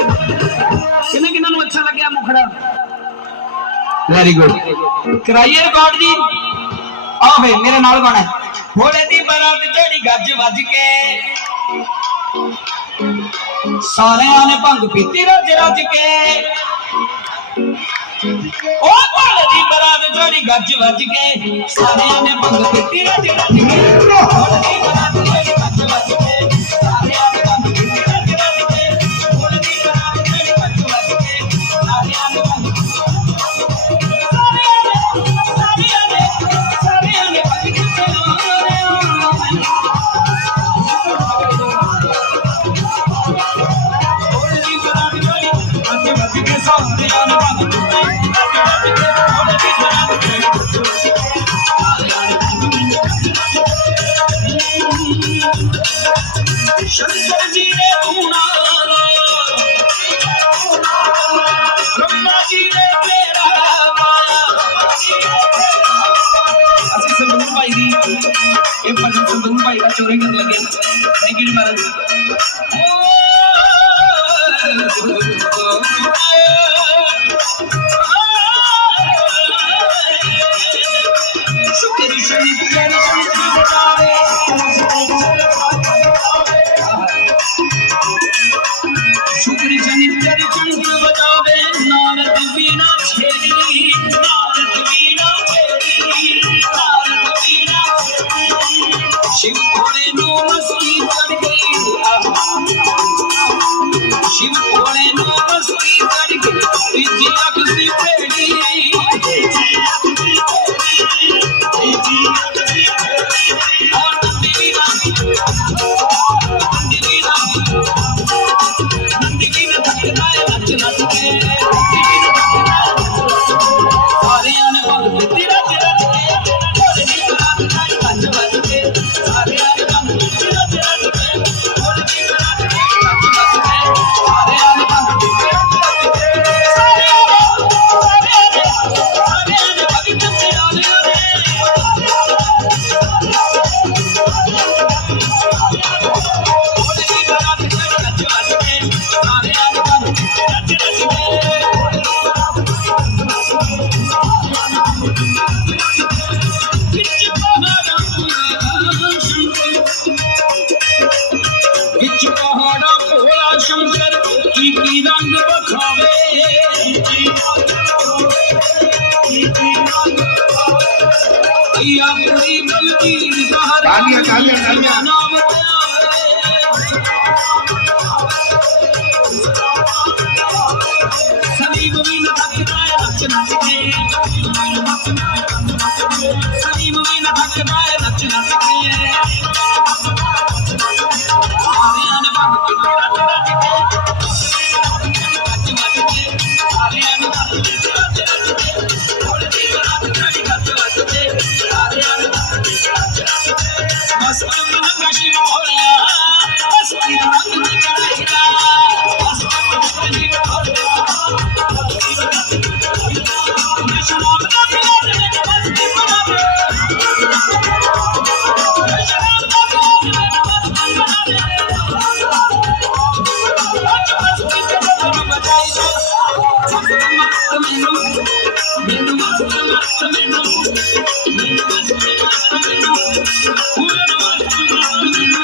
किन्ने किन्ना नूं अच्छा लग्या मुखड़ा वेरी गुड कराइए रिकॉर्ड जी आओ भाई मेरे नाल गाना भोले दी बरात चढ़ी गज वज के सारियां ने भंग पीती रज रज के ओ भोले दी बरात चढ़ी गज वज के सारियां ने भंग पीती रज रज के भोले दी बरात चढ़ी गज वज के सारियां ने भंग पीती रज रज के भोले दी बरात चढ़ी गज वज के सारियां ने भंग शंकर जी ने धूना ब्रह्मा जी ने तेरा असि संदूर भाई दी ये भजन संदूर भाई का चोरी कर लगे थैंक यू महाराज शुक्र शनि तेरे शंकर बजावे शुक्र शनि तेरे शंकर बजावे नारद वीणा छेड़ी नारद वीणा छेड़ी नारद वीणा शिव भोले नो मस्ती चढ़ गई शिव भोले नो मस्ती चढ़ गई तीजी अख सी पेड़ी और नंदी वीणा थकदा है नच नच के सारियां ने भंग पीती रज रज के भोले दी बरात चढ़ी गज वज के सारियां ने भंग पीती रज रज के भोले दी बरात चढ़ी गज वज के सारियां ने भंग पीती रज रज के सारियां ने भंग पीती रज रज के भोले दी बरात चढ़ी गज वज के सारियां ने भंग पीती रज रज के बिच पहाड़ा भोला शंकर की रंग बखावे पूरी बलबीर तालियां तालियां तालियां नाम सलीम भी न थकदा है नच नच के सलीम भी न थकदा है नच नच के सारियां ने भंग पीती रज रज के गज वज के सारियां ने भंग पीती रज रज के भोले दी बरात चढ़ी गज वज के सारियां ने भंग पीती रज रज के मस्त मनंगा शिव भोला मस्ती रंग में चढ़ेगा मस्त मनंगा शिव भोला शराब का पिया रे मस्ती बनावे शराब का पिया रे मस्ती बनावे मस्ती के बदन बजाई दो मस्त मस्त मेनू मेनू मस्त मस्त मेनू मेनू मस्त मस्त मेनू पूरा मस्त मस्त मेनू